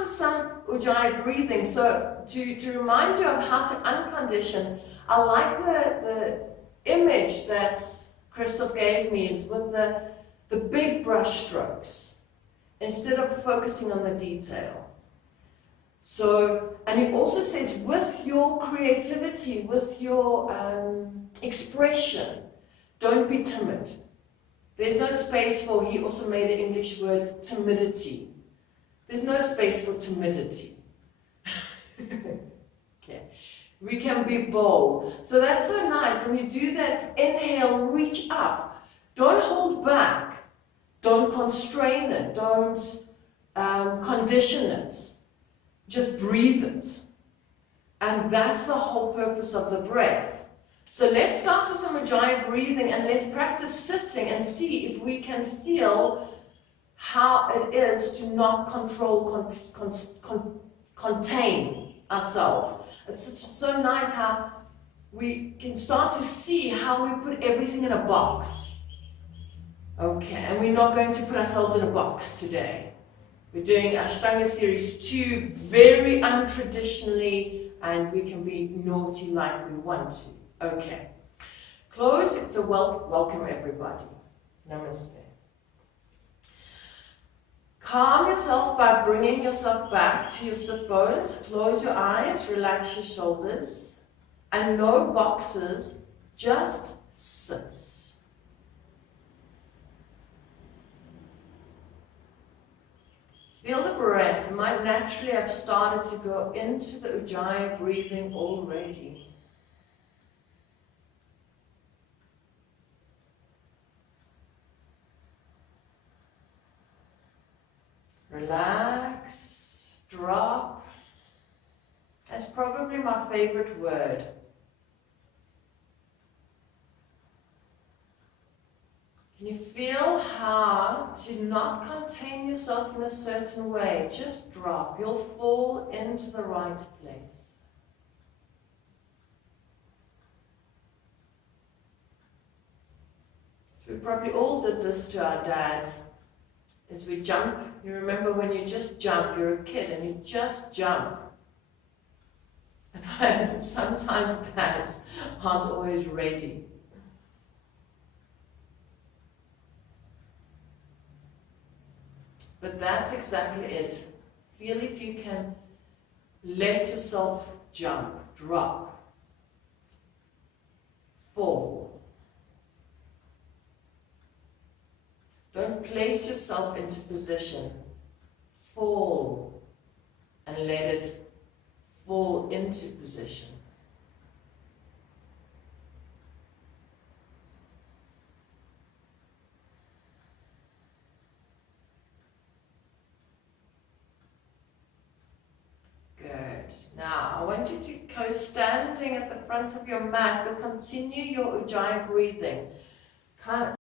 with some Ujjayi breathing. So to remind you of how to uncondition, I like the image that Christoph gave me is with the big brush strokes instead of focusing on the detail. So, and he also says with your creativity, with your expression, don't be timid. There's no space for, he also made an English word, timidity. There's no space for timidity. Okay. We can be bold. So that's so nice. When you do that, inhale, reach up. Don't hold back. Don't constrain it. Don't condition it. Just breathe it. And that's the whole purpose of the breath. So let's start with some Ujjayi breathing and let's practice sitting and see if we can feel how it is to not control, contain ourselves. It's so nice how we can start to see how we put everything in a box. Okay, and we're not going to put ourselves in a box today. We're doing Ashtanga Series 2 very untraditionally, and we can be naughty like we want to. Okay. Close. So welcome everybody. Namaste. Calm yourself by bringing yourself back to your sit bones. Close your eyes, relax your shoulders, and no boxes, just sit. Feel the breath. You might naturally have started to go into the Ujjayi breathing already. Relax, drop. That's probably my favorite word. Can you feel how to not contain yourself in a certain way? Just drop. You'll fall into the right place. So we probably all did this to our dads. As we jump, you remember when you just jump, you're a kid and you just jump. And sometimes dads aren't always ready. But that's exactly it. Feel if you can let yourself jump, drop, fall. Don't place yourself into position. Fall and let it fall into position. Good. Now, I want you to go standing at the front of your mat, but continue your Ujjayi breathing. Kind of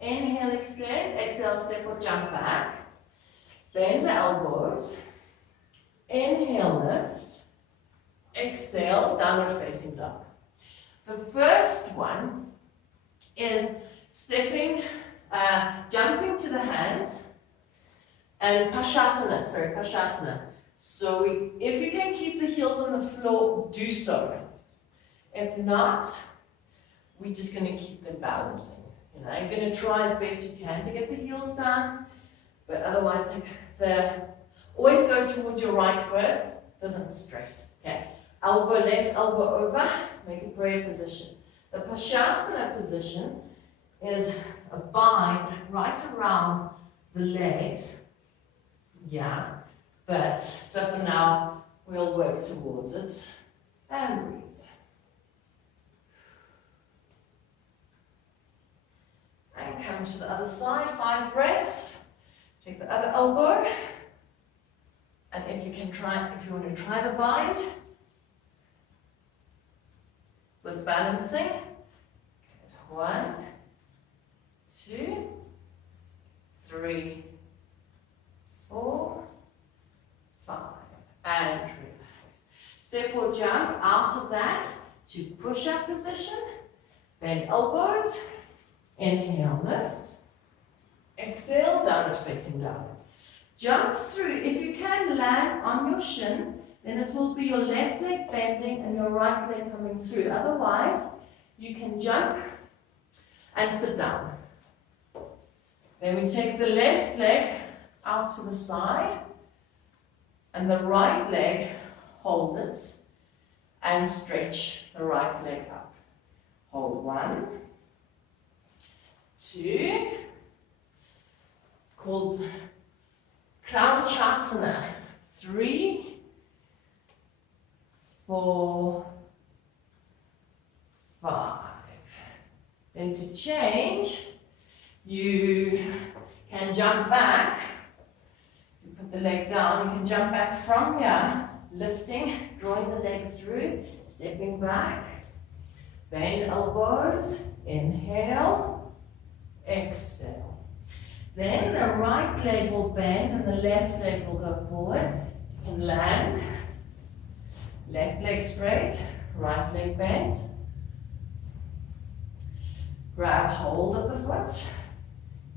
Inhale, extend. Exhale, step or jump back. Bend the elbows. Inhale, lift. Exhale, downward facing dog. The first one is stepping, jumping to the hands, and Pashasana. So if you can keep the heels on the floor, do so. If not, we're just going to keep them balancing. You're going to try as best you can to get the heels down, but otherwise always go towards your right first, doesn't stress. Okay, elbow left, elbow over, make a prayer position. The Pashasana position is a bind right around the legs. Yeah, but so for now, we'll work towards it and breathe. And come to the other side, 5 breaths. Take the other elbow. And if you want to try the bind with balancing. Good. 1, 2, 3, 4, 5. And relax. Step or jump out of that to push-up position. Bend elbows. Inhale, lift. Exhale, downward facing dog. Jump through. If you can land on your shin, then it will be your left leg bending and your right leg coming through. Otherwise, you can jump and sit down. Then we take the left leg out to the side and the right leg, hold it and stretch the right leg up. Hold 1, 2, called Kramchasana. 3, 4, 5. Then to change, you can jump back. You put the leg down, you can jump back from here, lifting, drawing the leg through, stepping back, bend elbows, inhale, exhale. Then the right leg will bend and the left leg will go forward. You can land, left leg straight, right leg bent. Grab hold of the foot,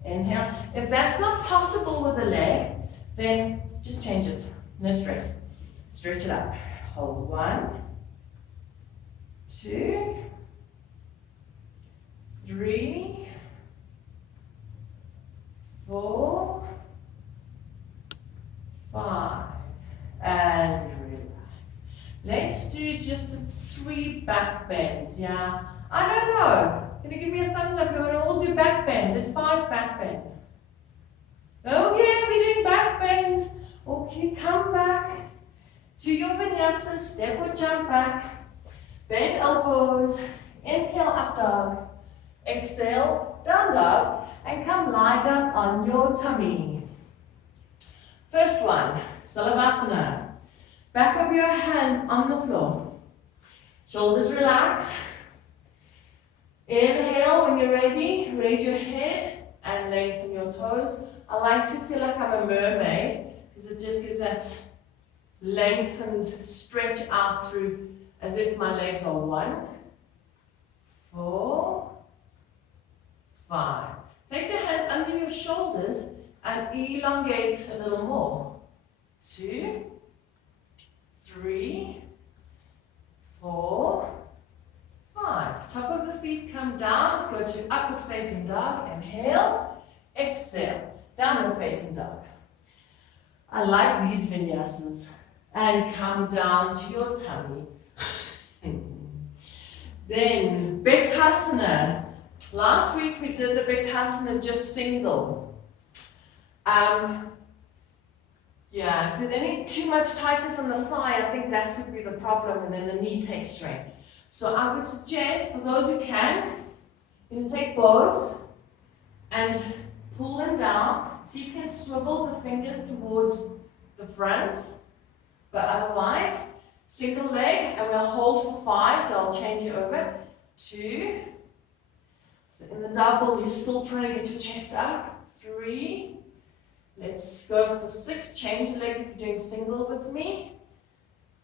inhale. If that's not possible with the leg, then just change it, no stress. Stretch it up. Hold 1, 2, 3, 4, 5, and relax. Let's do just the 3 back bends, yeah? I don't know. Can you give me a thumbs up? You want to all do back bends? There's 5 back bends. Okay, we're doing back bends. Okay, come back to your vinyasa, step or jump back. Bend elbows, inhale up dog, exhale down dog, and come lie down on your tummy. First one, Salavasana. Back of your hands on the floor. Shoulders relax. Inhale when you're ready, raise your head and lengthen your toes. I like to feel like I'm a mermaid because it just gives that lengthened stretch out through as if my legs are 1, 4, 5. Place your hands under your shoulders and elongate a little more. 2, 3, 4, 5. Top of the feet come down, go to upward facing dog, inhale, exhale, downward facing dog. I like these vinyasas. And come down to your tummy. Then Bekasana. Last week we did the Bekasana just single. Yeah, if there's any too much tightness on the thigh, I think that would be the problem, and then the knee takes strength. So I would suggest, for those who can, you can take both and pull them down. See if you can swivel the fingers towards the front, but otherwise, single leg, and we'll hold for 5, so I'll change you over. 2, So in the double, you're still trying to get your chest up. 3. Let's go for 6. Change the legs if you're doing single with me.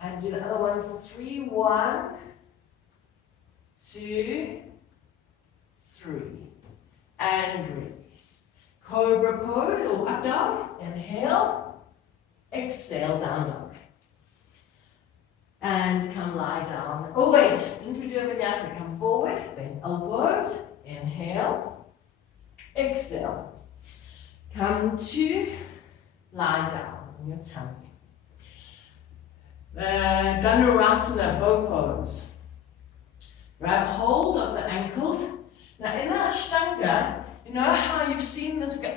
And do the other one for 3. 1, 2, 3. And release. Cobra pose or up dog. Inhale. Exhale, down dog. And come lie down. Oh wait, didn't we do a vinyasa? Come forward, bend elbows. Inhale. Exhale. Come to lie down on your tummy. Dhanurasana, bow pose. Grab hold of the ankles. Now in the Ashtanga, you know how you've seen this, go,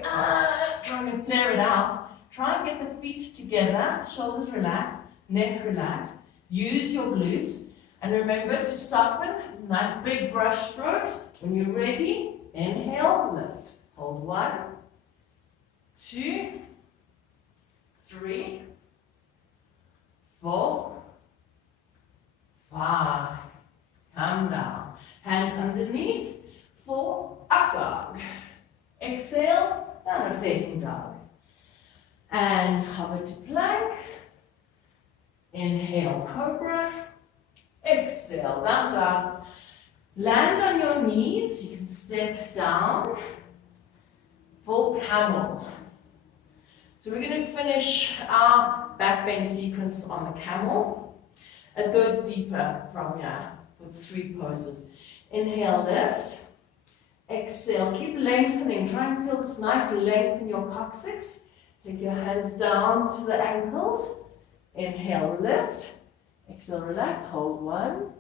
trying to flare it out. Try and get the feet together, shoulders relaxed, neck relaxed. Use your glutes. And remember to soften, nice big brush strokes. When you're ready, inhale, lift. Hold 1, 2, 3, 4, 5. Come down. Hands underneath for up dog. Exhale, downward facing dog. And hover to plank. Inhale, cobra. Exhale, down dog. Land on your knees. You can step down for camel. So we're going to finish our back bend sequence on the camel. It goes deeper from here with 3 poses. Inhale, lift. Exhale, keep lengthening. Try and feel this nice length in your coccyx. Take your hands down to the ankles. Inhale, lift. Exhale, relax. Hold 1,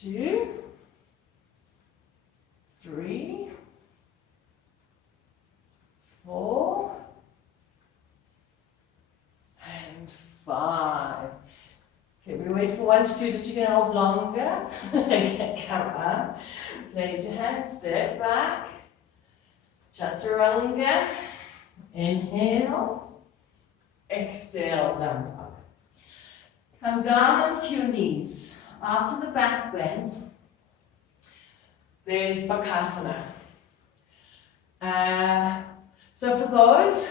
2, 3, 4, and 5. Okay, we wait for one student. You can hold longer. Come up. Place your hands. Step back. Chaturanga. Inhale. Exhale, down dog. Come down onto your knees. After the back bend, there's Bakasana. So for those,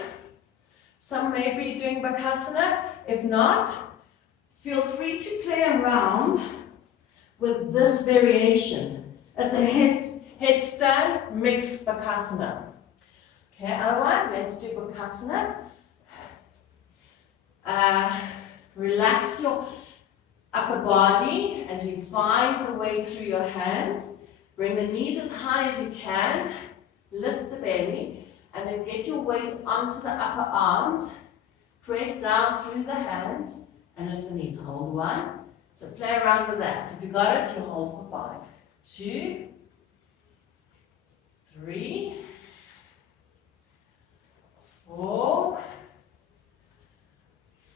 some may be doing Bakasana. If not, feel free to play around with this variation. It's a headstand mixed Bakasana. Okay, otherwise, let's do Bakasana. Relax your upper body as you find the way through your hands. Bring the knees as high as you can. Lift the belly. And then get your weight onto the upper arms. Press down through the hands. And lift the knees. Hold 1. So play around with that. If you got it, you'll hold for 5. 2. 3. 4.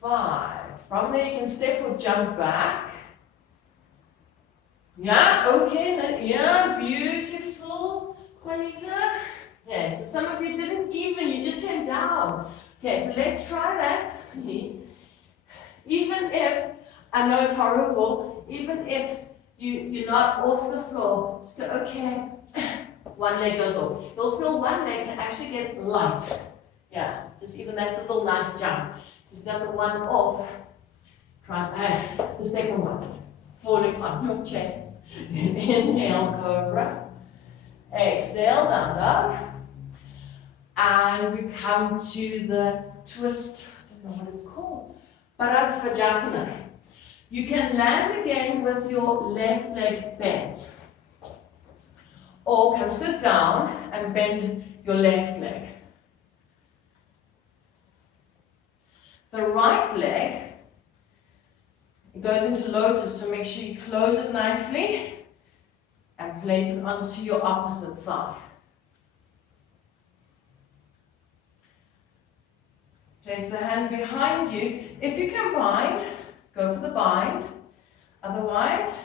5. From there you can step or jump back. Yeah, okay, yeah, beautiful, Juanita. Yeah, so some of you didn't even, you just came down. Okay, so let's try that. Even if, I know it's horrible, even if you're not off the floor, just go, okay, one leg goes off. You'll feel one leg can actually get light. Yeah, just even that's a little nice jump. So you've got the one off, try the second one, falling on your chest. Inhale, cobra. Exhale, down dog. And we come to the twist, I don't know what it's called, Bharadvajasana. You can land again with your left leg bent. Or can sit down and bend your left leg. The right leg, it goes into lotus, so make sure you close it nicely and place it onto your opposite side. Place the hand behind you. If you can bind, go for the bind. Otherwise,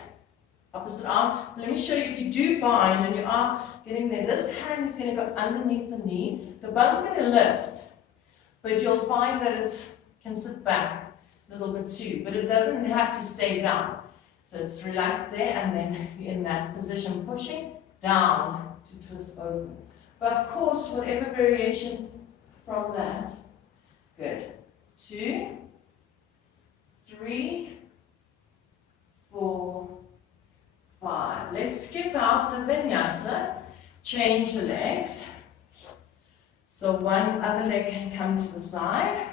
opposite arm. Let me show you, if you do bind and you are getting there, this hand is going to go underneath the knee. The bum's going to lift, but you'll find that it can sit back a little bit too, but it doesn't have to stay down. So it's relaxed there, and then you're in that position, pushing down to twist open. But of course, whatever variation from that. Good. 2, 3, 4, 5. Let's skip out the vinyasa. Change the legs. So one other leg can come to the side.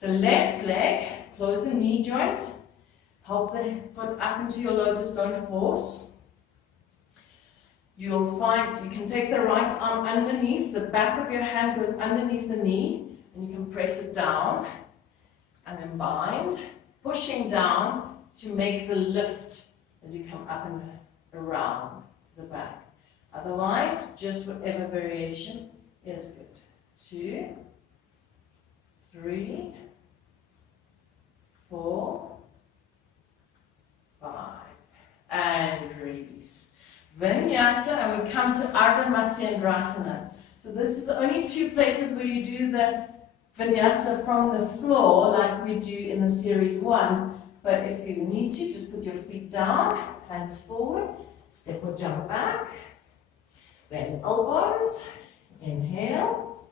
The left leg, close the knee joint. Help the foot up into your lotus, don't force. You'll find you can take the right arm underneath, the back of your hand goes underneath the knee, and you can press it down, and then bind, pushing down to make the lift as you come up and around the back. Otherwise, just whatever variation is good. 2, 3, 4, 5, and release. Vinyasa, and we come to Ardha Matsyendrasana. So this is only 2 places where you do the vinyasa from the floor like we do in the series 1. But if you need to, just put your feet down, hands forward, step or jump back, bend elbows, inhale,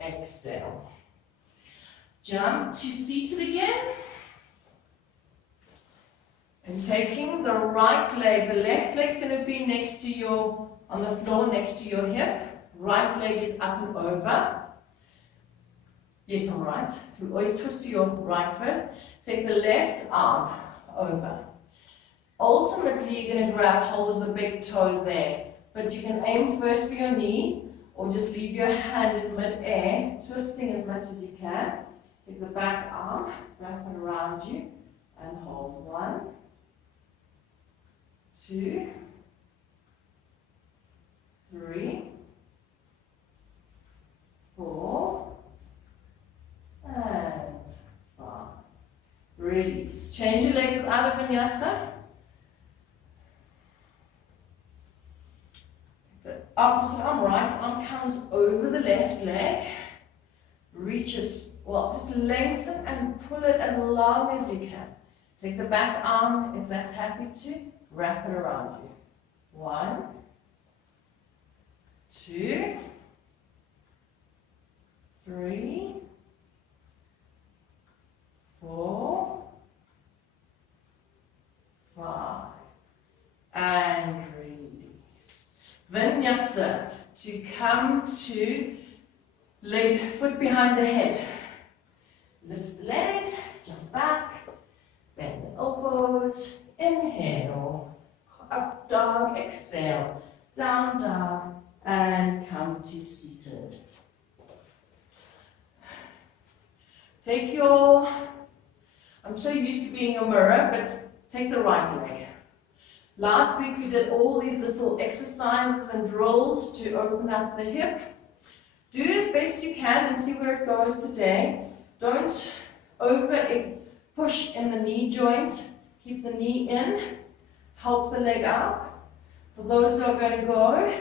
exhale. Jump to seated again. And taking the right leg, the left leg's going to be next to your, on the floor next to your hip. Right leg is up and over. Yes, I'm right. You always twist to your right first. Take the left arm over. Ultimately, you're going to grab hold of the big toe there. But you can aim first for your knee, or just leave your hand in mid-air, twisting as much as you can. Take the back arm, wrap it around you, and hold. 1, 2, 3, 4, and 5. Release. Change your legs without a vinyasa. The opposite arm, right arm comes over the left leg, reaches, well, just lengthen and pull it as long as you can. Take the back arm, if that's happy to, wrap it around you. 1, 2, 3, 4, 5, and release. Vinyasa, to come to leg, foot behind the head. Lift the legs, jump back, bend the elbows, inhale, up dog, exhale, down dog, and come to seated. Take your, I'm so used to being your mirror, but take the right leg. Last week we did all these little exercises and drills to open up the hip. Do as best you can and see where it goes today. Don't over push in the knee joint. Keep the knee in. Help the leg up. For those who are going to go,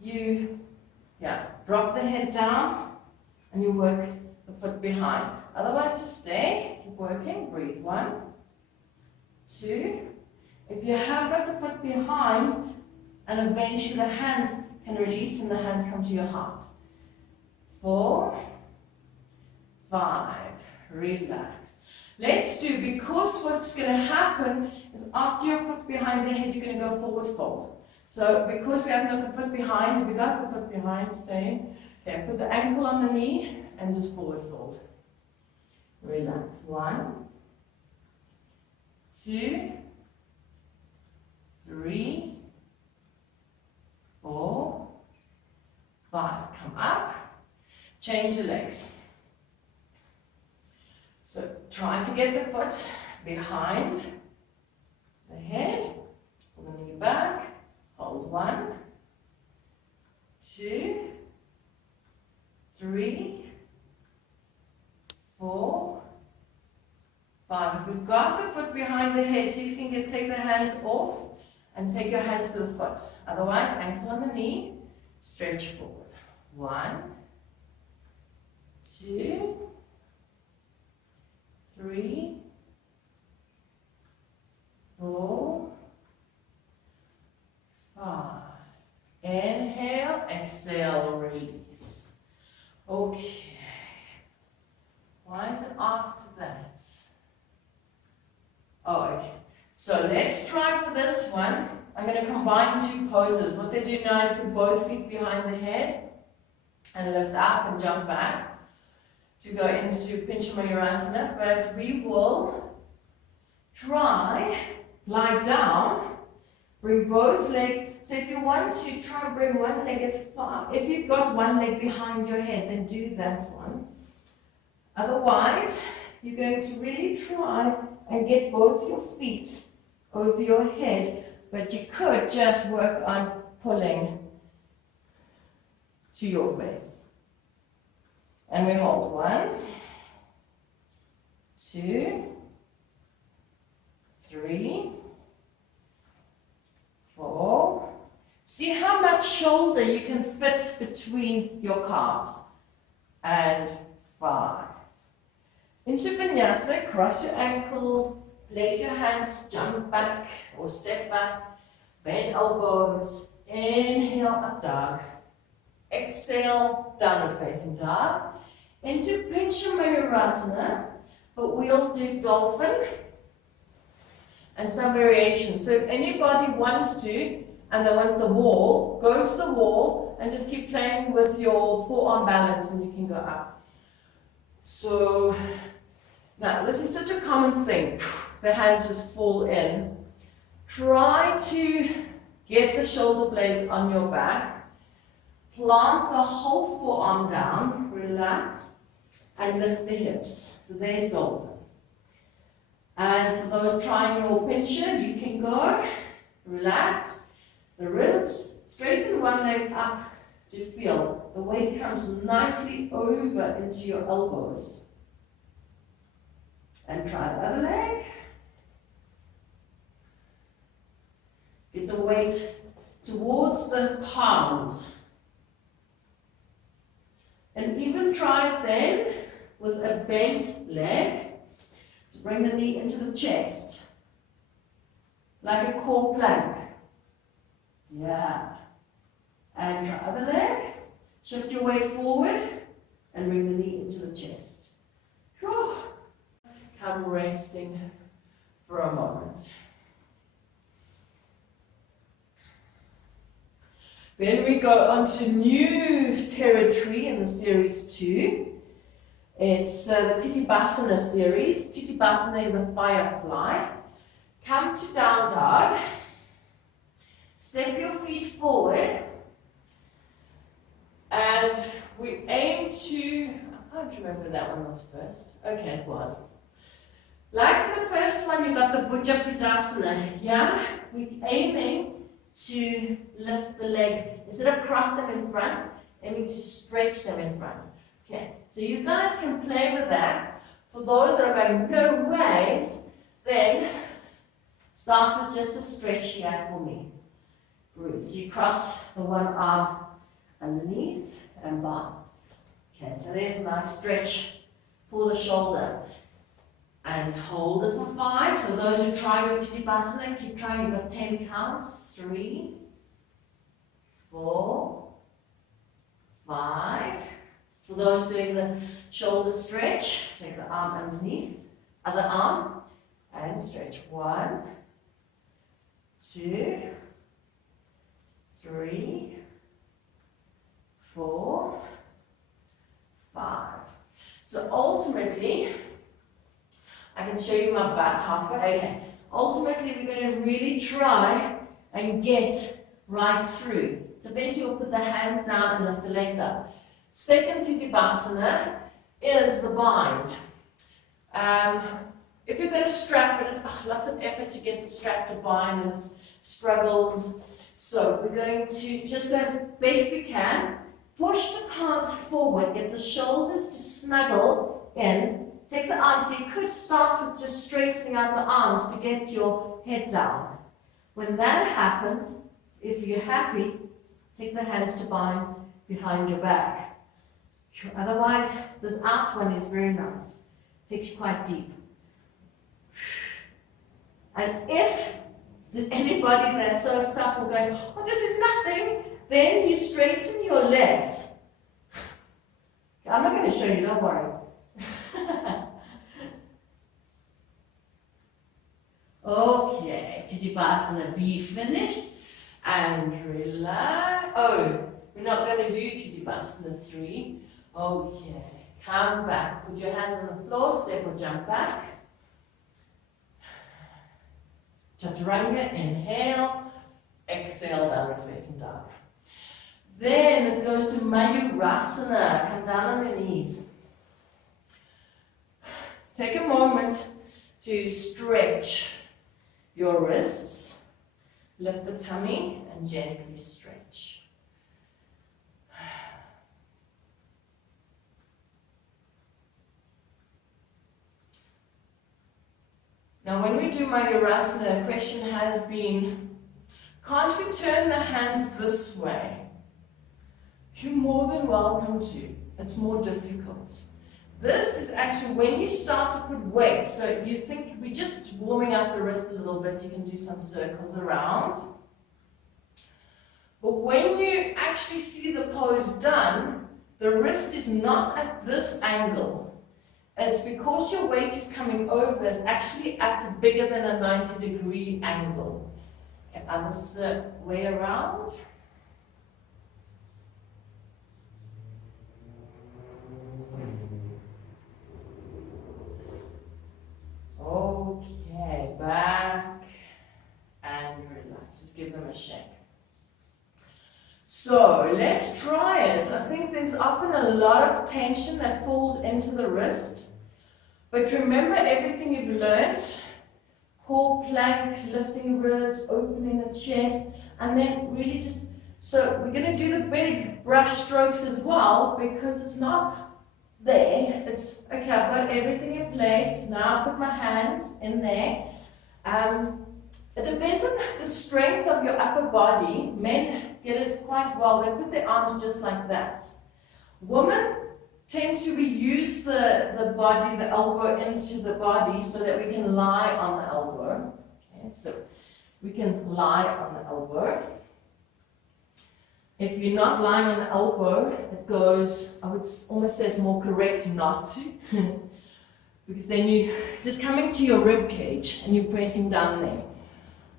you drop the head down and you work the foot behind. Otherwise, just stay. Keep working. Breathe. 1, 2. If you have got the foot behind, and eventually the hands can release and the hands come to your heart. 4, 5. Relax. Let's do, because what's going to happen is after your foot behind the head, you're going to go forward fold. So because we haven't got the foot behind, if we got the foot behind, stay. Okay, put the ankle on the knee and just forward fold. Relax. 1, 2, 3, 4, 5. Come up. Change the legs. So try to get the foot behind the head. Pull the knee back. Hold. 1, 2, 3, 4, 5. If we've got the foot behind the head, see if you can take the hands off and take your hands to the foot. Otherwise, ankle on the knee, stretch forward. 1, 2, 3, 4, 5. after that? Oh, okay. So let's try for this one. I'm going to combine two poses. What they do now is put both feet behind the head and lift up and jump back to go into Pincha Mayurasana. But we will try, lie down, bring both legs. So if you want to try and bring one leg as far, if you've got one leg behind your head, then do that one. Otherwise, you're going to really try and get both your feet over your head, but you could just work on pulling to your face. And we hold 1, 2, 3, 4. See how much shoulder you can fit between your calves. And 5. Into vinyasa, cross your ankles, place your hands, jump back or step back, bend elbows, inhale up dog, exhale downward facing dog, into Pincha Mayurasana, but we'll do dolphin and some variation. So if anybody wants to, and they want the wall, go to the wall and just keep playing with your forearm balance and you can go up. So now this is such a common thing. The hands just fall in. Try to get the shoulder blades on your back. Plant the whole forearm down, relax, and lift the hips. So there's dolphin. And for those trying your pincher, you can go, relax, the ribs, straighten one leg up to feel the weight comes nicely over into your elbows. And try the other leg. Get the weight towards the palms. And even try it then with a bent leg to bring the knee into the chest. Like a core plank. Yeah. And try other leg. Shift your weight forward and bring the knee into the chest. Whew. Come resting for a moment. Then we go on to new territory in the series 2. It's the Titibhasana series. Titibhasana is a firefly. Come to down dog. Step your feet forward. And we aim to, I can't remember that one was first. Okay, it was. Like the first one, you got the Bhuja Pradasana. Yeah? We're aiming to lift the legs. Instead of cross them in front, aiming to stretch them in front. Okay, so you guys can play with that. For those that are going, no ways, then start with just a stretch here for me. Good. So you cross the one arm underneath and bar. Okay, so there's a nice stretch for the shoulder. And hold it for 5. So those who try your Titibhasana, keep trying. You've got 10 counts. 3, 4, 5. For those doing the shoulder stretch, take the arm underneath, other arm, and stretch. 1, 2, 3, 4, 5. So ultimately, I can show you my butt halfway. Okay. Ultimately, we're going to really try and get right through. So basically, we'll put the hands down and lift the legs up. Second Titibhasana is the bind. If you're going to strap it, it's lots of effort to get the strap to bind and it's struggles. So we're going to just go as best we can. Push the calves forward, get the shoulders to snuggle in. Take the arms, so you could start with just straightening out the arms to get your head down. When that happens, if you're happy, take the hands to bind behind your back. Otherwise, this out one is very nice. Takes you quite deep. And if there's anybody that's so supple going, oh, this is nothing, then you straighten your legs. I'm not going to show you, don't worry. Tadasana, be finished, and relax. Oh, we're not going to do Tadasana 3. Okay, come back, put your hands on the floor, step or jump back. Chaturanga, inhale, exhale, downward facing dog. Then it goes to Mayurasana, come down on your knees. Take a moment to stretch your wrists, lift the tummy and gently stretch. Now when we do Mayurasana, a question has been, can't we turn the hands this way? You're more than welcome to. It's more difficult. This is actually when you start to put weight. So if you think we're just warming up the wrist a little bit, you can do some circles around. But when you actually see the pose done, the wrist is not at this angle. It's because your weight is coming over, it's actually at a bigger than a 90-degree angle. Okay, other way around. Okay, back and relax. Just give them a shake. So let's try it. I think there's often a lot of tension that falls into the wrist. But remember everything you've learned. Core plank, lifting ribs, opening the chest, and then really just, so we're going to do the big brush strokes as well because it's not there. It's, okay, I've got everything in place. Now I put my hands in there. It depends on the strength of your upper body. Men get it quite well. They put their arms just like that. Women tend to use the body, the elbow into the body so that we can lie on the elbow. Okay, so we can lie on the elbow. If you're not lying on the elbow, it goes, I would almost say it's more correct not to. Because then you're just coming to your rib cage and you're pressing down there.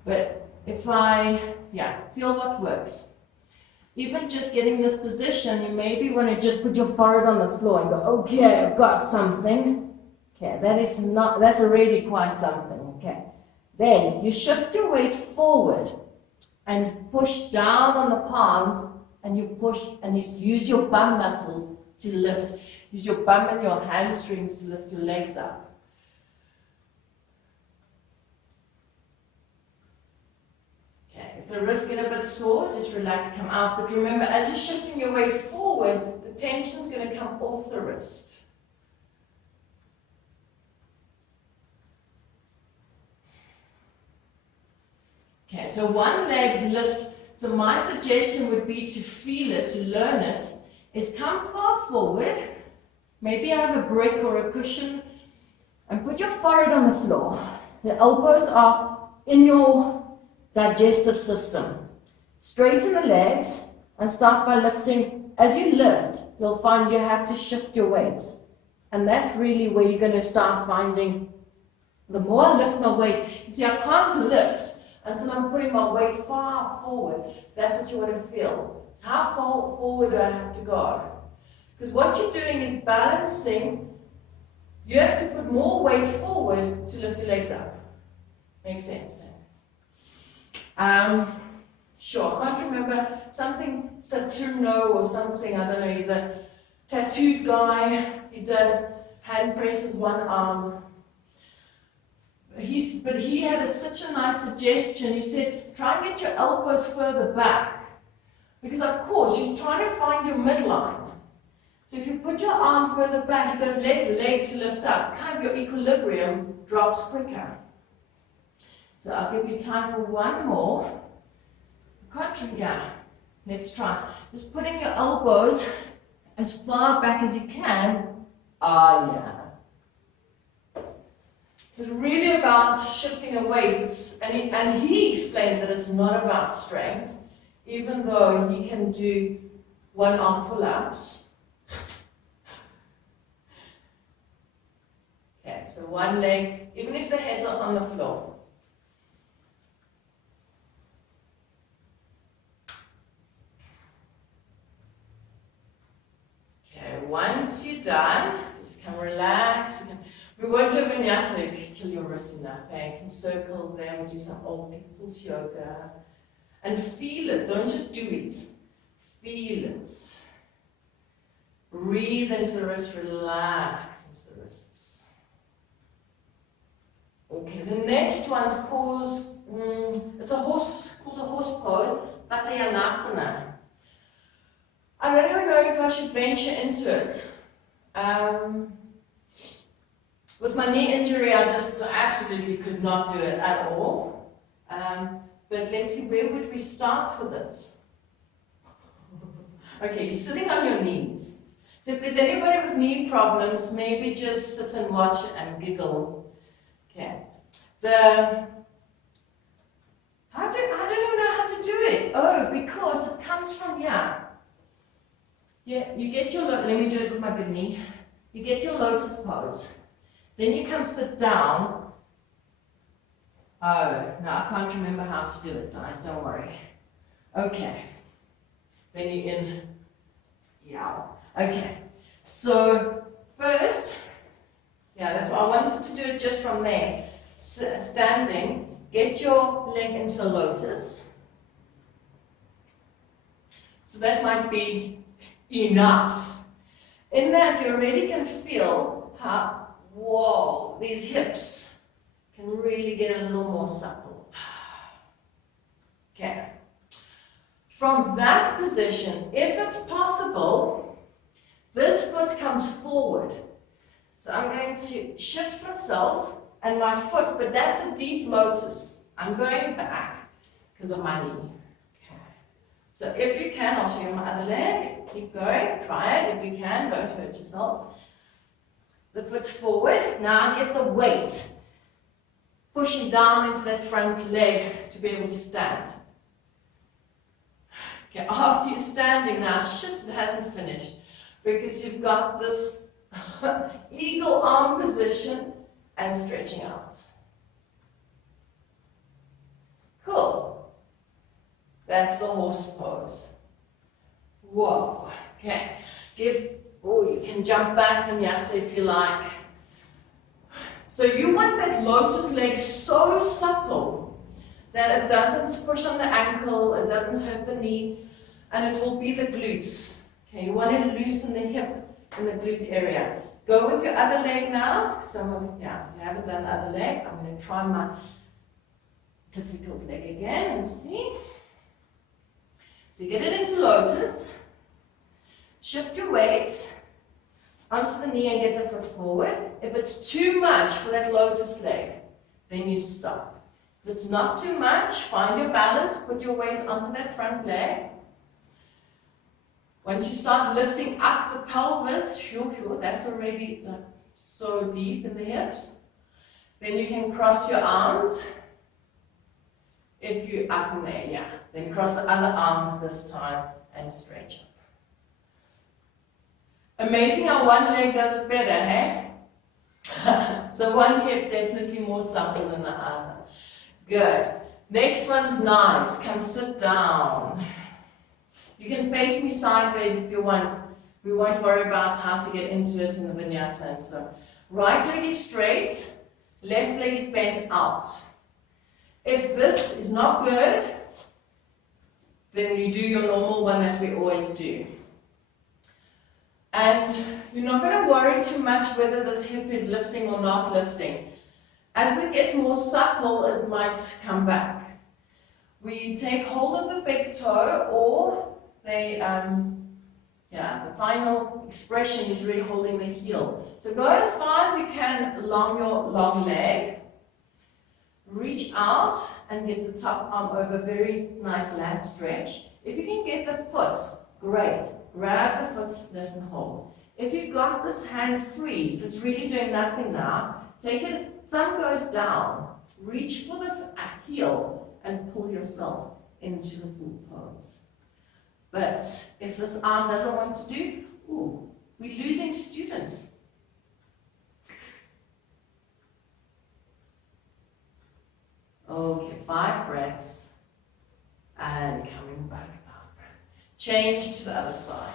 But if feel what works. Even just getting this position, you maybe want to just put your forehead on the floor and go, okay, I've got something. Okay, that's already quite something, okay. Then you shift your weight forward and push down on the palms, and you push and you use your bum muscles to lift. Use your bum and your hamstrings to lift your legs up. Okay, if the wrists get a bit sore, just relax, come out. But remember, as you're shifting your weight forward, the tension's going to come off the wrist. Okay, so one leg lift. So my suggestion would be to feel it, to learn it, is come far forward. Maybe have a brick or a cushion and put your forehead on the floor. The elbows are in your digestive system. Straighten the legs and start by lifting. As you lift, you'll find you have to shift your weight. And that's really where you're going to start finding, the more I lift my weight, you see I can't lift until I'm putting my weight far forward. That's what you want to feel. It's how far forward do I have to go? Because what you're doing is balancing. You have to put more weight forward to lift your legs up. Makes sense? Sure, I can't remember something, Saturno or something, I don't know, he's a tattooed guy, he does hand presses one arm. But he had such a nice suggestion. He said, try and get your elbows further back. Because of course, he's trying to find your midline. So if you put your arm further back, you've got less leg to lift up. Kind of your equilibrium drops quicker. So I'll give you time for one more. Contra. Let's try. Just putting your elbows as far back as you can. Yeah. So it's really about shifting the weight. And he explains that it's not about strength, even though he can do one arm pull-ups. Okay, so one leg, even if the heads are on the floor. Just come relax. We won't do vinyasa, kill your wrists enough. You can circle them, do some old people's yoga. And feel it, don't just do it. Feel it. Breathe into the wrist, relax into the wrists. Okay, the next one's it's a horse, called a horse pose, Vatsayanasana. I don't even know if I should venture into it. With my knee injury, I just absolutely could not do it at all. But let's see, where would we start with it? Okay, you're sitting on your knees. So if there's anybody with knee problems, maybe just sit and watch and giggle. Okay. I don't even know how to do it. Oh, because it comes from here. Yeah, you get your, let me do it with my good knee. You get your lotus pose. Then you come sit down. Oh, no, I can't remember how to do it, guys, don't worry. Okay. Then you're in, yeah. Okay. So, first, yeah, that's what I wanted to do it just from there. Standing, get your leg into a lotus. So that might be enough. In that, you already can feel how, whoa, these hips can really get a little more supple. Okay. From that position, if it's possible, this foot comes forward. So I'm going to shift myself and my foot, but that's a deep lotus. I'm going back because of my knee. Okay. So if you can, I'll show you my other leg. Keep going, try it. If you can, don't hurt yourself. The foot forward. Now get the weight pushing down into that front leg to be able to stand. Okay, after you're standing now, shit, it hasn't finished because you've got this eagle arm position and stretching out. Cool. That's the horse pose. Whoa. Okay. You can jump back vinyasa if you like. So you want that lotus leg so supple that it doesn't push on the ankle, it doesn't hurt the knee, and it will be the glutes. Okay, you want to loosen the hip in the glute area. Go with your other leg now. You haven't done the other leg. I'm going to try my difficult leg again and see. So you get it into lotus. Shift your weight onto the knee and get the foot forward. If it's too much for that lotus leg, then you stop. If it's not too much, find your balance, put your weight onto that front leg. Once you start lifting up the pelvis, that's already so deep in the hips. Then you can cross your arms. If you're up in there, yeah. Then cross the other arm this time and stretch up. Amazing how one leg does it better, hey? So one hip definitely more supple than the other. Good. Next one's nice. Come sit down. You can face me sideways if you want. We won't worry about how to get into it in the vinyasa. And so, right leg is straight, left leg is bent out. If this is not good, then you do your normal one that we always do. And you're not going to worry too much whether this hip is lifting or not lifting. As it gets more supple, it might come back. We take hold of the big toe, or the final expression is really holding the heel. So go as far as you can along your long leg. Reach out and get the top arm over, very nice lat stretch. If you can get the foot, great. Grab the foot, lift and hold. If you've got this hand free, if it's really doing nothing now, take it, thumb goes down. Reach for the heel and pull yourself into the full pose. But if this arm doesn't want to do, we're losing students. Okay, 5 breaths. And coming back up. Change to the other side.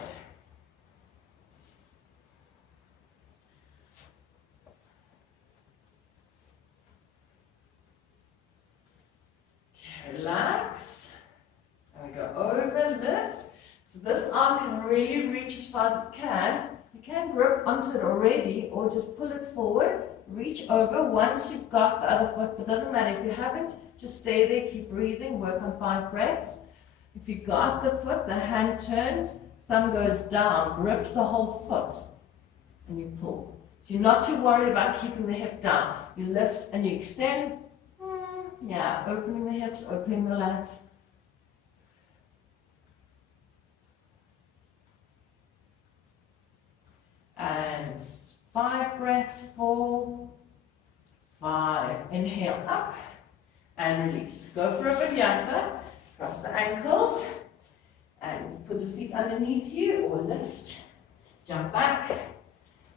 far as it can. You can grip onto it already or just pull it forward, reach over once you've got the other foot, but it doesn't matter. If you haven't, just stay there, keep breathing, work on 5 breaths. If you got the foot, the hand turns, thumb goes down, grips the whole foot, and you pull. So you're not too worried about keeping the hip down. You lift and you extend. Yeah, opening the hips, opening the lats. And 5 breaths, 4, 5. Inhale up and release. Go for a vinyasa. Cross the ankles and put the feet underneath you or lift. Jump back.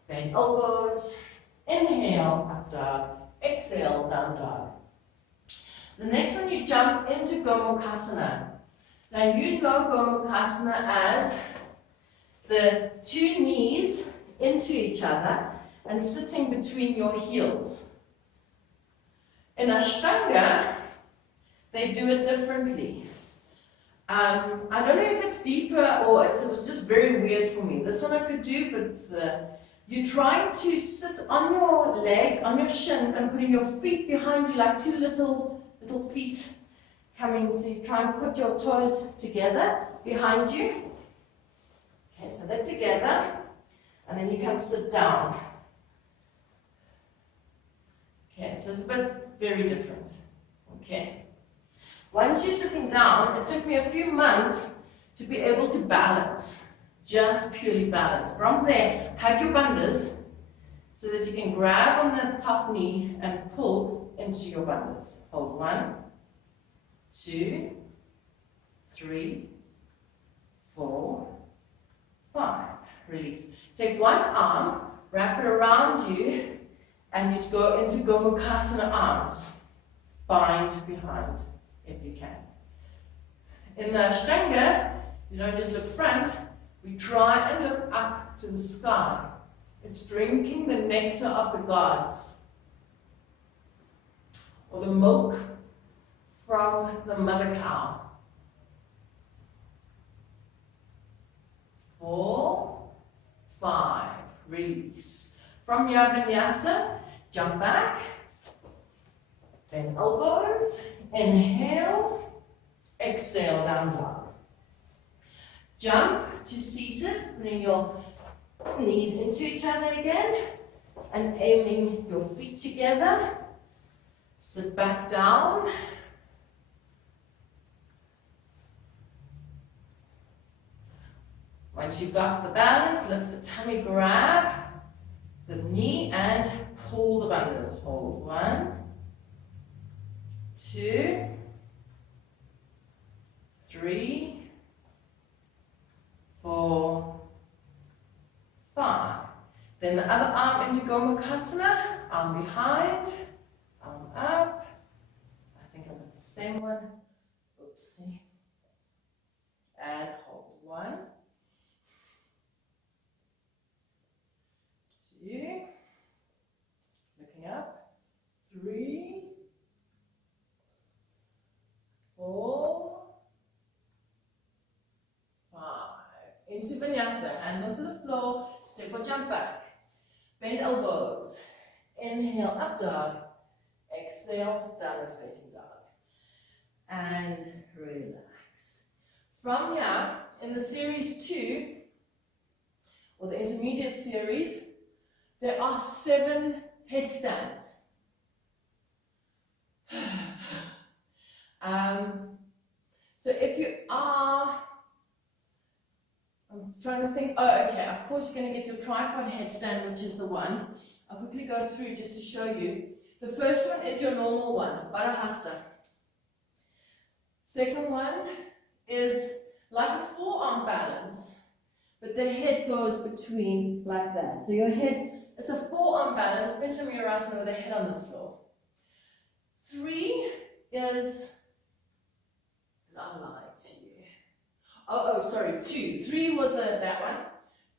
Bend elbows. Inhale, up dog. Exhale, down dog. The next one, you jump into Gomukhasana. Now you know Gomukhasana as the 2 knees into each other and sitting between your heels. In Ashtanga, they do it differently. I don't know if it's deeper or it was just very weird for me. This one I could do, but you're trying to sit on your legs, on your shins, and putting your feet behind you like 2 little feet coming. So you try and put your toes together behind you. Okay, so they're together. And then you come sit down. Okay, so it's very different. Okay. Once you're sitting down, it took me a few months to be able to balance. Just purely balance. From there, hug your bandhas so that you can grab on the top knee and pull into your bandhas. Hold 1, 2, 3, 4, 5. Release. Take one arm, wrap it around you, and you'd go into Gomukhasana arms. Bind behind if you can. In the Ashtanga, you don't just look front, we try and look up to the sky. It's drinking the nectar of the gods, or the milk from the mother cow. 4, 5, release. From your vinyasa, jump back, bend elbows, inhale, exhale, down dog. Jump to seated, bring your knees into each other again, and aiming your feet together. Sit back down. Once you've got the balance, lift the tummy, grab the knee and pull the bandhas. Hold 1, 2, 3, 4, 5. Then the other arm into Gomukhasana, arm behind, arm up. I think I've got the same one. Oopsie. And hold 1, 2, looking up, 3, 4, 5. Into vinyasa, hands onto the floor, step or jump back. Bend elbows. Inhale, up dog. Exhale, downward facing dog. And relax. From here, in the series 2, or the intermediate series, there are 7 headstands. So if you are, I'm trying to think, oh okay, of course you're going to get your tripod headstand, which is the one. I'll quickly go through just to show you. The first one is your normal one, Parahasta. Second one is like a forearm balance, but the head goes between like that. So your head, it's a forearm balance, Panchamurasana with the head on the floor. 3 is, did I lie to you? Oh, sorry, 2. 3 was that one.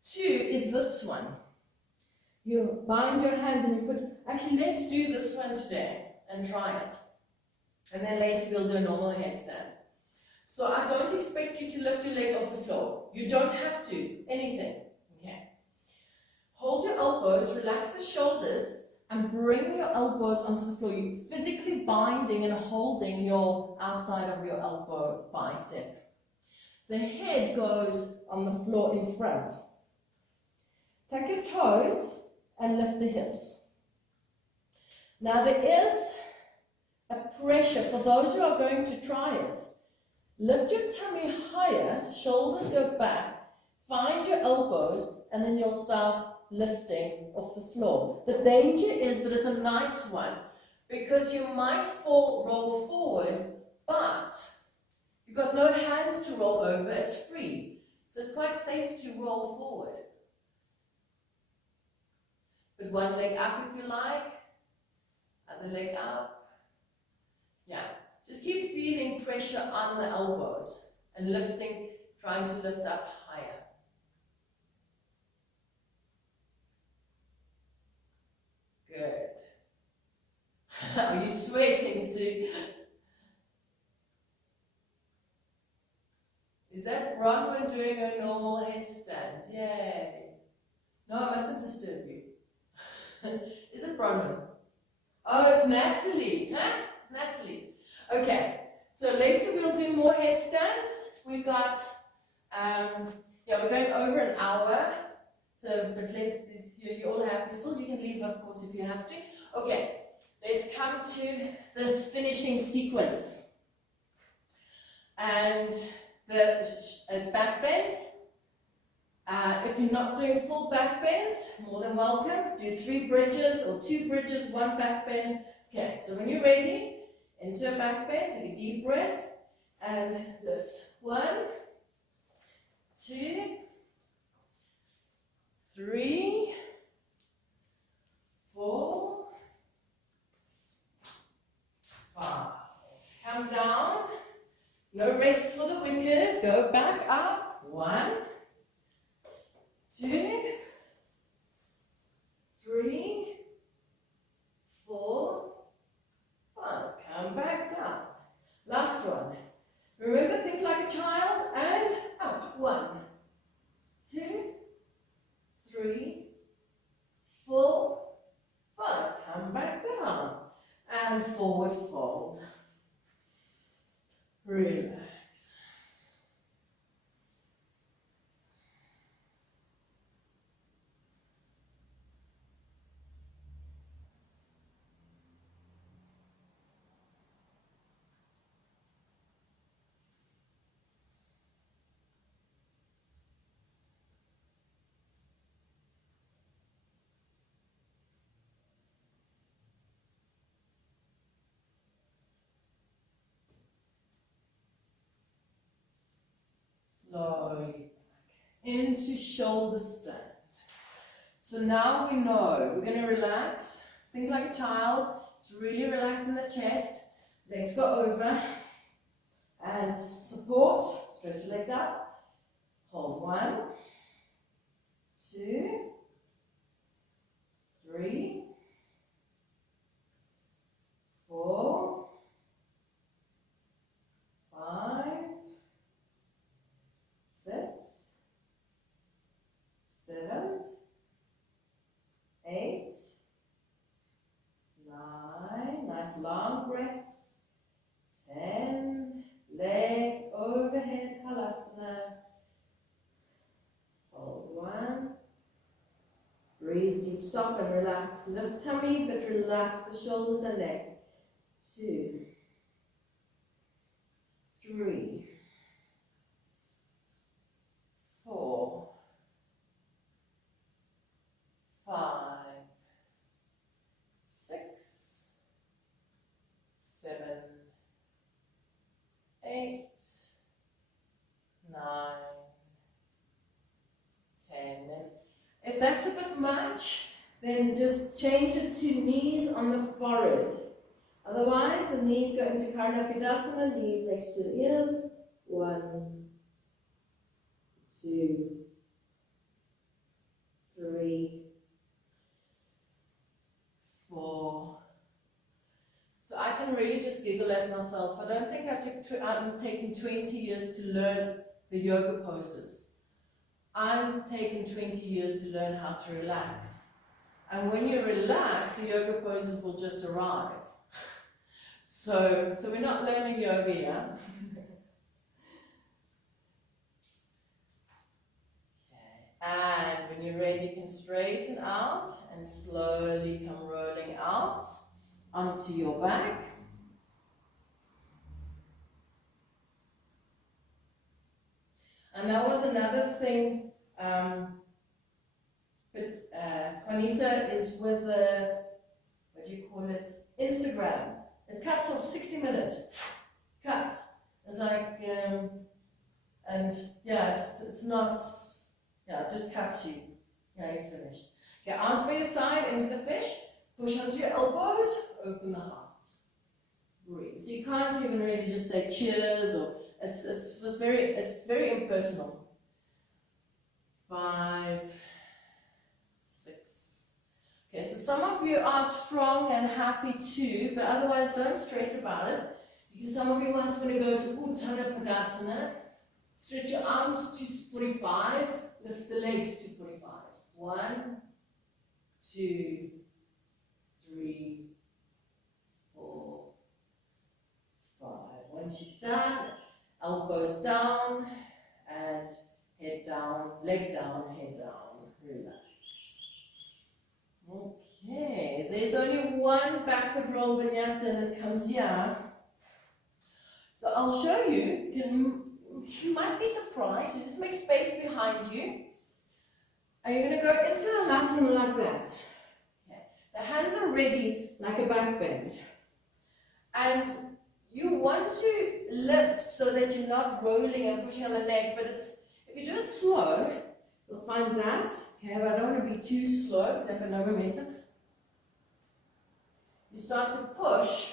2 is this one. You bind your hands and you put, actually let's do this one today and try it. And then later we'll do a normal headstand. So I don't expect you to lift your legs off the floor. You don't have to, anything. elbows, relax the shoulders, and bring your elbows onto the floor. You're physically binding and holding your outside of your elbow bicep. The head goes on the floor in front. Tuck your toes and lift the hips. Now there is a pressure for those who are going to try it. Lift your tummy higher, shoulders go back, find your elbows, and then you'll start lifting off the floor. The danger is, but it's a nice one, because you might roll forward, but you've got no hands to roll over, it's free. So it's quite safe to roll forward. Put one leg up if you like, other leg up. Yeah, just keep feeling pressure on the elbows and lifting, trying to lift up higher. Good. Are you sweating, Sue? Is that Bronwyn doing her normal headstands? Yay. No, I mustn't disturb you. Is it Bronwyn? Oh, it's Natalie. Huh? It's Natalie. Okay. So later we'll do more headstands. We've got, yeah, we're going over an hour. So, but you're all happy still. You can leave, of course, if you have to. Okay. Let's come to this finishing sequence. And it's back bend. If you're not doing full back bends, more than welcome. Do 3 bridges or 2 bridges, 1 back bend. Okay, so when you're ready, into a back bend, take a deep breath and lift. 1, 2, 3, 4, 5. Come down. No rest for the wicked. Go back up. 1, 2, 3, 4, 5. Come back down. Last one. Remember, think like a child and up. 1, 2, 3, 4, 5. Come back down. And forward fold. Relax. Slowly into shoulder stand. So now we know we're going to relax. Think like a child. It's really relaxing the chest. Legs go over and support. Stretch your legs up. Hold 1, 2, 3, 4, 5, 6, 7, 8, 9, nice long breaths, 10, legs overhead, halasana, hold 1, breathe deep, soften, relax, lift tummy, but relax the shoulders and neck, 2, 3, 4, 5, 6, 7, 8, 9, 10. And if that's a bit much, then just change it to knees on the forehead. Otherwise, the knees go into Karnapidasana, knees next to the ears. 1, 2, 3, 4. So I can really just giggle at myself. I don't think I'm taking 20 years to learn the yoga poses. I'm taking 20 years to learn how to relax. And when you relax, the yoga poses will just arrive. So we're not learning yoga here. And when you're ready, you can straighten out and slowly come rolling out onto your back. And that was another thing, Juanita is with the, what do you call it, Instagram. It cuts off 60 minutes, cut. It's like, and yeah, it's not, yeah, it just cuts you. Yeah, you're finished. Okay, arms by your side into the fish. Push onto your elbows. Open the heart. Breathe. So you can't even really just say cheers or it's very impersonal. 5, 6. Okay, so some of you are strong and happy too, but otherwise don't stress about it. Because some of you might want to go to Uttana Padasana. Stretch your arms to 45. Lift the legs to 45. 1, 2, 3, 4, 5. Once you're done, elbows down and head down, legs down, head down. Relax. Okay, there's only one backward roll vinyasa and it comes here. So I'll show you. You might be surprised. You just make space behind you. And you're going to go into Halasana like that. Okay. The hands are ready like a back bend. And you want to lift so that you're not rolling and pushing on the neck, but if you do it slow, you'll find that. Okay, but I don't want to be too slow because I've got no momentum. You start to push.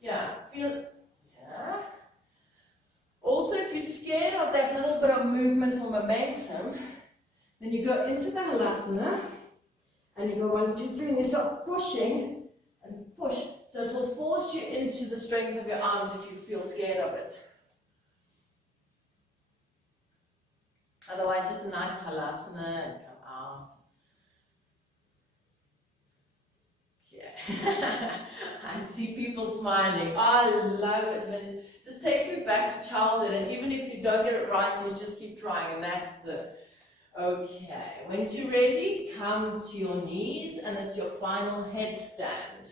Yeah, feel, yeah. Also, if you're scared of that little bit of movement or momentum, then you go into the Halasana, and you go 1, 2, 3, and you start pushing and push. So it will force you into the strength of your arms if you feel scared of it. Otherwise, just a nice Halasana and come out. Yeah. I see people smiling. I love it when it just takes me back to childhood, and even if you don't get it right, you just keep trying, and that's the okay. Once you're ready, come to your knees, and it's your final headstand.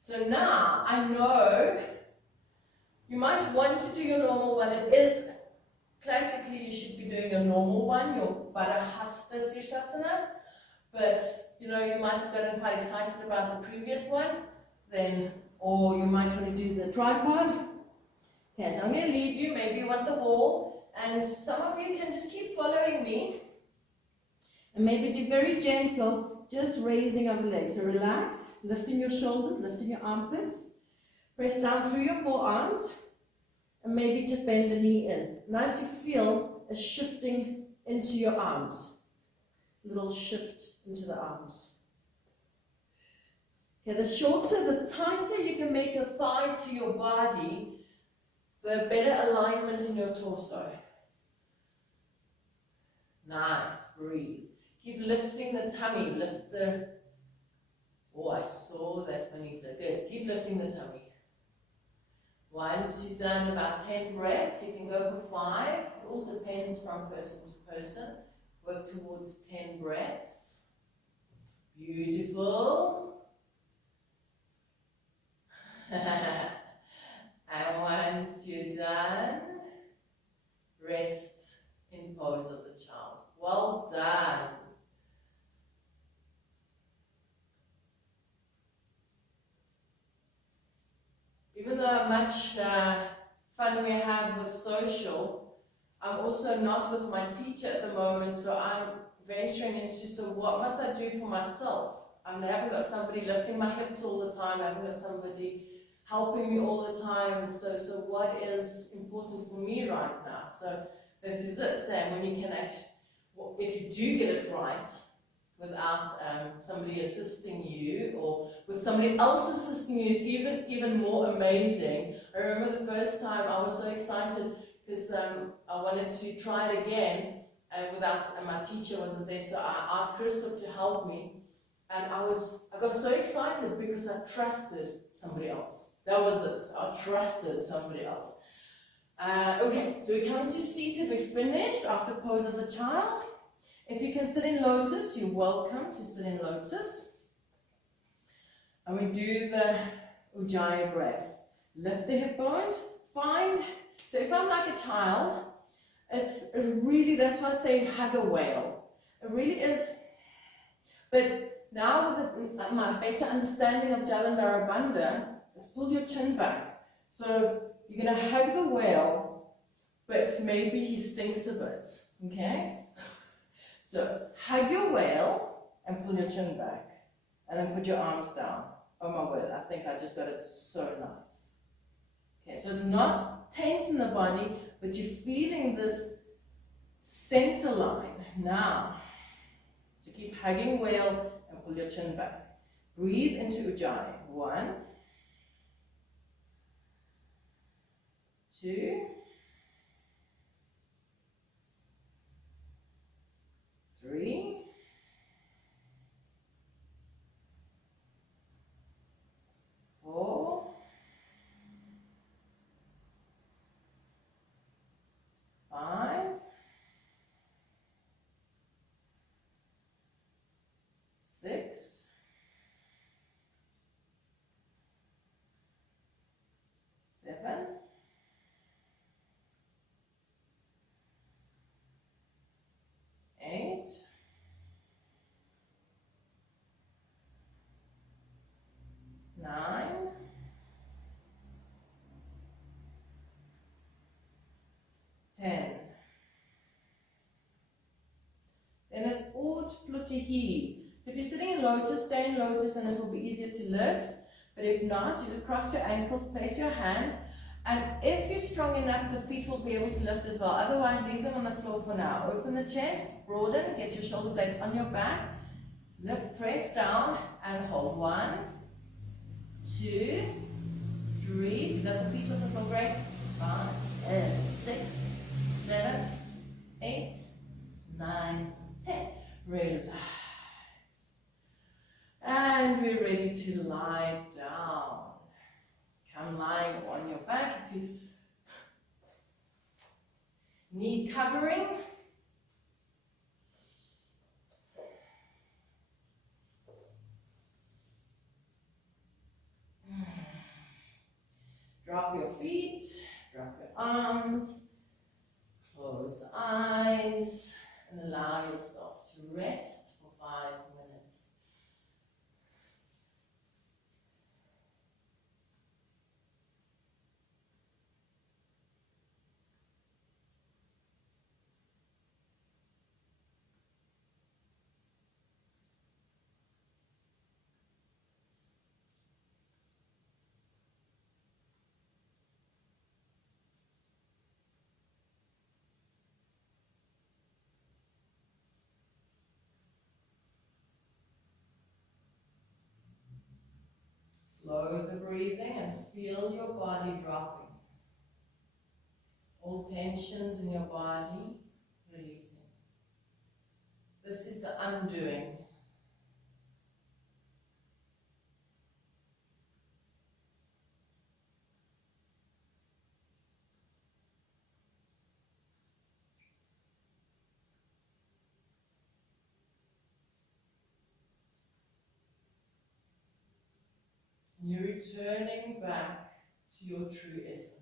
So now I know you might want to do your normal one. It is classically you should be doing a normal one, your Baddha-hasta Sirsasana. But, you know, you might have gotten quite excited about the previous one, then, or you might want to do the tripod. Okay, so I'm going to leave you, maybe you want the wall, and some of you can just keep following me, and maybe do very gentle, just raising of the legs. So relax, lifting your shoulders, lifting your armpits, press down through your forearms, and maybe just bend the knee in. Nice to feel a shifting into your arms. Little shift into the arms. Okay, the shorter, the tighter you can make your thigh to your body, the better alignment in your torso. Nice, breathe. Keep lifting the tummy, lift the, oh I saw that Juanita, good. Keep lifting the tummy. Once you've done about 10 breaths, you can go for 5. It all depends from person to person. Work towards 10 breaths. Beautiful. And once you're done, rest in pose of the child. Well done. Even though how much fun we have with social, I'm also not with my teacher at the moment, so I'm venturing into, so what must I do for myself? I haven't got somebody lifting my hips all the time, I haven't got somebody helping me all the time, so what is important for me right now? So this is it, and when you can actually, if you do get it right, without somebody assisting you, or with somebody else assisting you is even more amazing. I remember the first time I was so excited, because I wanted to try it again, and my teacher wasn't there, so I asked Christoph to help me. And I got so excited because I trusted somebody else. That was it. I trusted somebody else. Okay, so we come to seated. We finished after pose of the child. If you can sit in lotus, you're welcome to sit in lotus. And we do the Ujjayi breaths. Lift the hip bones. So if I'm like a child, it's really, that's why I say hug a whale. It really is. But now with my better understanding of Jalandhara Bandha, is pull your chin back. So you're going to hug the whale, but maybe he stinks a bit. Okay? So hug your whale and pull your chin back. And then put your arms down. Oh my word, I think I just got it so nice. Okay, so it's not tense in the body, but you're feeling this center line. Now, so keep hugging whale and pull your chin back. Breathe into Ujjayi. 1, 2, 3, 4, 5, 6, 7, 8, 9, 10. Then it's Ut Plutihi. So if you're sitting in lotus, stay in lotus and it will be easier to lift. But if not, you cross your ankles, place your hands. And if you're strong enough, the feet will be able to lift as well. Otherwise, leave them on the floor for now. Open the chest, broaden, get your shoulder blades on your back. Lift, press down and hold. 1, 2, 3. You got the feet off the floor, great. 5, 6, 7, 8, 9, 10. Relax. And we're ready to lie down. Come lying on your back. If you need covering, drop your feet, drop your arms, close the eyes, and allow yourself to rest for 5 minutes. Slow the breathing and feel your body dropping. All tensions in your body releasing. This is the undoing. You're returning back to your true essence.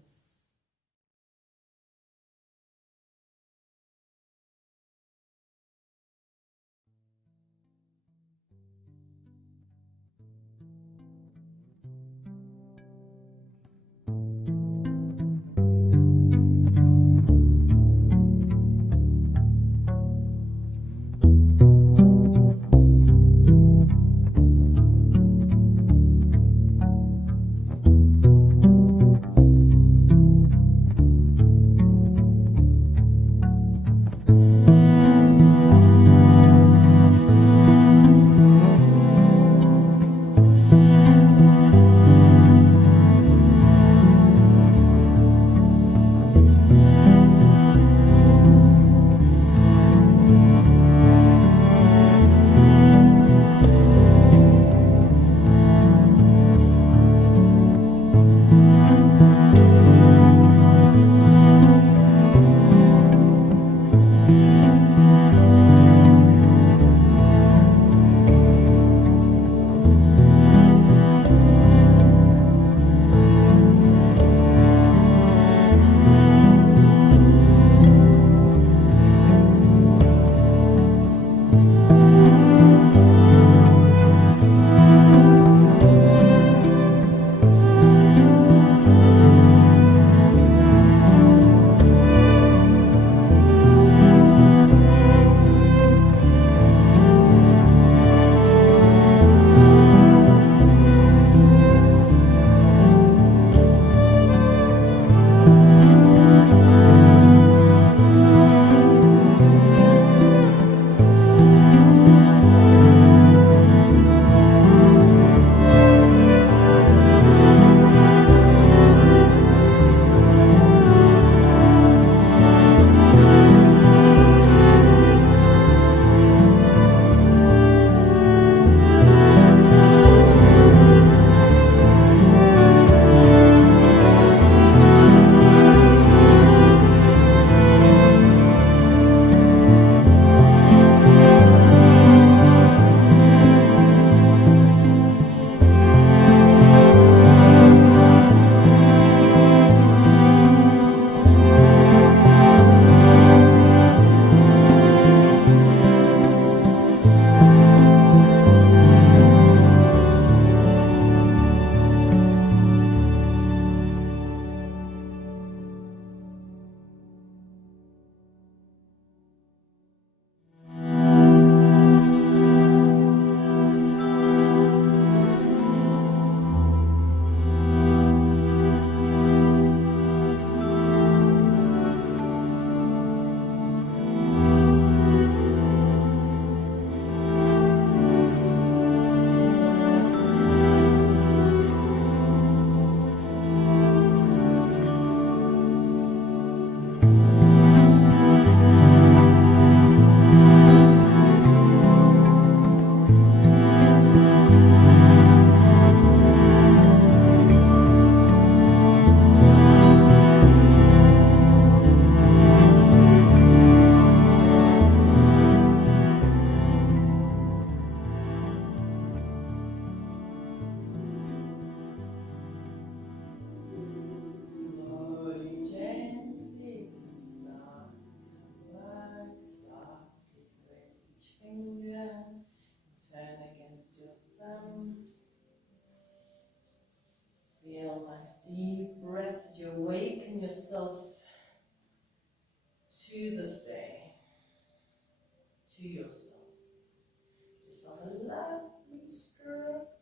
next to your thumb. Feel nice deep breaths as you awaken yourself to this day, to yourself. Give yourself a lovely stretch.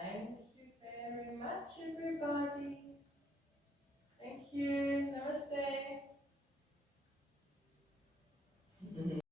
Thank you very much, everybody. Thank you. Namaste.